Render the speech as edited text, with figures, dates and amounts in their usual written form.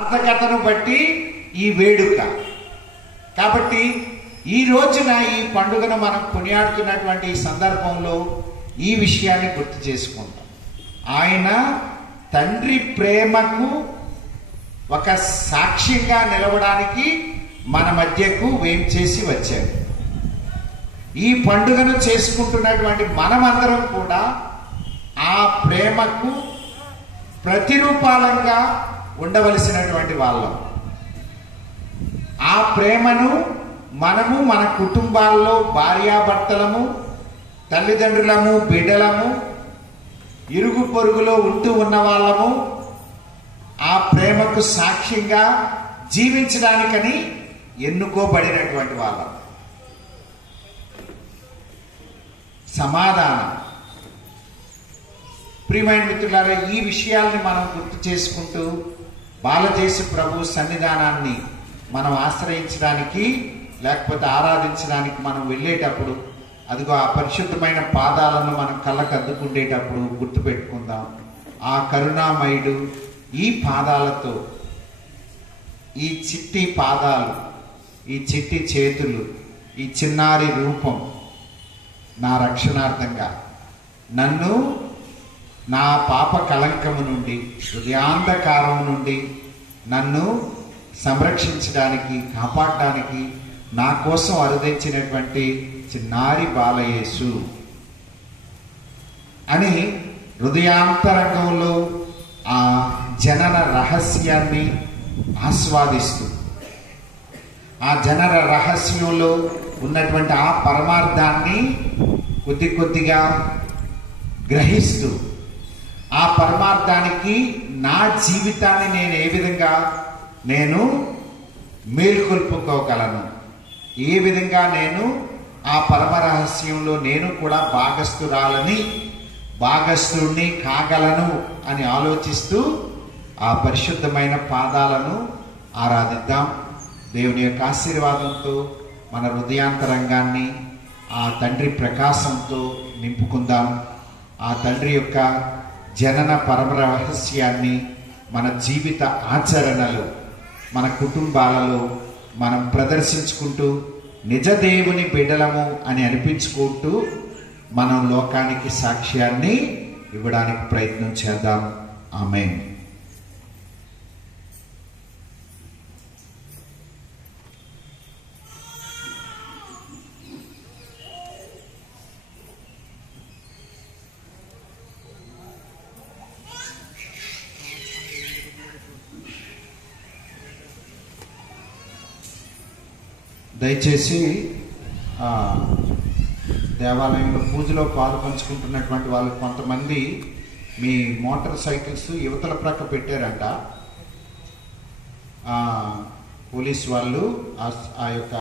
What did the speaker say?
సార్థకతను బట్టి ఈ వేడుక. కాబట్టి ఈ రోజున ఈ పండుగను మనం కొనియాడుతున్నటువంటి ఈ సందర్భంలో ఈ విషయాన్ని గుర్తు చేసుకుంటాం. ఆయన తండ్రి ప్రేమకు ఒక సాక్ష్యంగా నిలవడానికి మన మధ్యకు వేంచేసి వచ్చాడు. ఈ పండుగను చేసుకుంటున్నటువంటి మనమందరం కూడా ఆ ప్రేమకు ప్రతిరూపాలంగా ఉండవలసినటువంటి వాళ్ళం. ఆ ప్రేమను మనము మన కుటుంబాల్లో భార్యాభర్తలము, తల్లిదండ్రులము, బిడ్డలము, ఇరుగు పొరుగులో ఉంటూ ఉన్న వాళ్ళము ఆ ప్రేమకు సాక్ష్యంగా జీవించడానికని ఎన్నుకోబడినటువంటి వాళ్ళం. సమాధానం. ప్రియమైన మిత్రులారా, ఈ విషయాల్ని మనం గుర్తు చేసుకుంటూ బాలదేశ ప్రభు సన్నిధానాన్ని మనం ఆశ్రయించడానికి లేకపోతే ఆరాధించడానికి మనం వెళ్ళేటప్పుడు అదిగో ఆ పరిశుద్ధమైన పాదాలను మనం కళ్ళకు అద్దుకుంటేటప్పుడు గుర్తుపెట్టుకుందాం, ఆ కరుణామయుడు ఈ పాదాలతో, ఈ చిట్టి పాదాలు, ఈ చిట్టి చేతులు, ఈ చిన్నారి రూపం నా రక్షణార్థంగా నన్ను నా పాప కళంకము నుండి, హృదయాంధకారం నుండి నన్ను సంరక్షించడానికి, కాపాడడానికి నా కోసం అరుదించినటువంటి చిన్నారి బాలయేసు అని హృదయాంతరంగంలో ఆ జనన రహస్యాన్ని ఆస్వాదిస్తూ, ఆ జనన రహస్యంలో ఉన్నటువంటి ఆ పరమార్థాన్ని కొద్ది కొద్దిగా గ్రహిస్తూ, ఆ పరమార్థానికి నా జీవితాన్ని నేను ఏ విధంగా మేల్కొల్పుకోగలను, ఏ విధంగా నేను ఆ పరమ రహస్యంలో నేను కూడా భాగస్థుడిని కాగలను అని ఆలోచిస్తూ ఆ పరిశుద్ధమైన పాదాలను ఆరాధిద్దాం. దేవుని యొక్క ఆశీర్వాదంతో మన హృదయాంతరంగాన్ని ఆ తండ్రి ప్రకాశంతో నింపుకుందాం. ఆ తండ్రి యొక్క జనన పరమ రహస్యాన్ని మన జీవిత ఆచరణలో, మన కుటుంబాలలో మనం ప్రదర్శించుకుంటూ నిజ దేవుని బిడ్డలము అని అనిపించుకుంటూ మనం లోకానికి సాక్ష్యాన్ని ఇవ్వడానికి ప్రయత్నం చేద్దాం. ఆమేన్. దయచేసి దేవాలయంలో పూజలో పాలు పంచుకుంటున్నటువంటి వాళ్ళు కొంతమంది మీ మోటార్ సైకిల్స్ యువతల ప్రక్క పెట్టారంట. పోలీస్ వాళ్ళు ఆ యొక్క